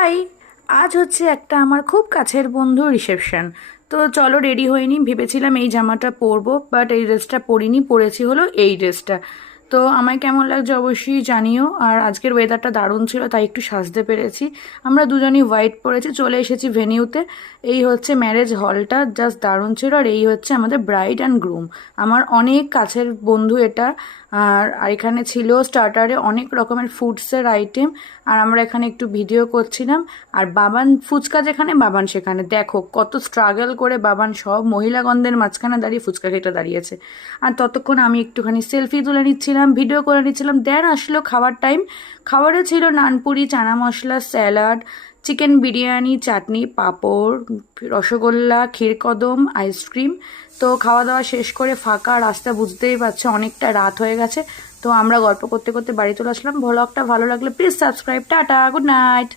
High, আজ হচ্ছে একটা আমার খুব কাছের বন্ধু রিসেপশন। তো চলো, রেডি হইনি, ভেবেছিলাম এই জামাটা পরবো, বাট এই ড্রেসটা পরিনি, পরেছি হলো এই ড্রেসটা। তো আমায় কেমন লাগছে অবশ্যই জানিও। আর আজকের ওয়েদারটা দারুণ ছিল, তাই একটু সাজতে পেরেছি। আমরা দুজনই হোয়াইট পরেছি, চলে এসেছি ভেনিউতে। এই হচ্ছে ম্যারেজ হলটা, জাস্ট দারুণ ছিল। আর এই হচ্ছে আমাদের ব্রাইড অ্যান্ড গ্রুম, আমার অনেক কাছের বন্ধু এটা। আর এখানে ছিল স্টার্টারে অনেক রকমের ফুডসের আইটেম। আর আমরা এখানে একটু ভিডিও করছিলাম। আর বাবান ফুচকা যেখানে, বাবান সেখানে। দেখো কত স্ট্রাগল করে বাবান সব মহিলাগণদের মাঝখানে দাঁড়িয়ে ফুচকা খেতে দাঁড়িয়েছে। আর ততক্ষণ আমি একটুখানি সেলফি তুলে নিচ্ছিলাম, ভিডিও করে নিচ্ছিলাম। দেন আসলো খাবার টাইম। খাবারে ছিল নানপুরি, চানা মশলা, স্যালাড, চিকেন বিরিয়ানি, চাটনি, পাঁপড়, রসগোল্লা, ক্ষীরকদম, আইসক্রিম। তো খাওয়া দাওয়া শেষ করে ফাঁকা রাস্তা, বুঝতেই পারছো অনেকটা রাত হয়ে গেছে। তো আমরা গল্প করতে করতে বাড়ি চলে আসলাম। ভ্লগটা ভালো লাগলে please subscribe. Tata, good night.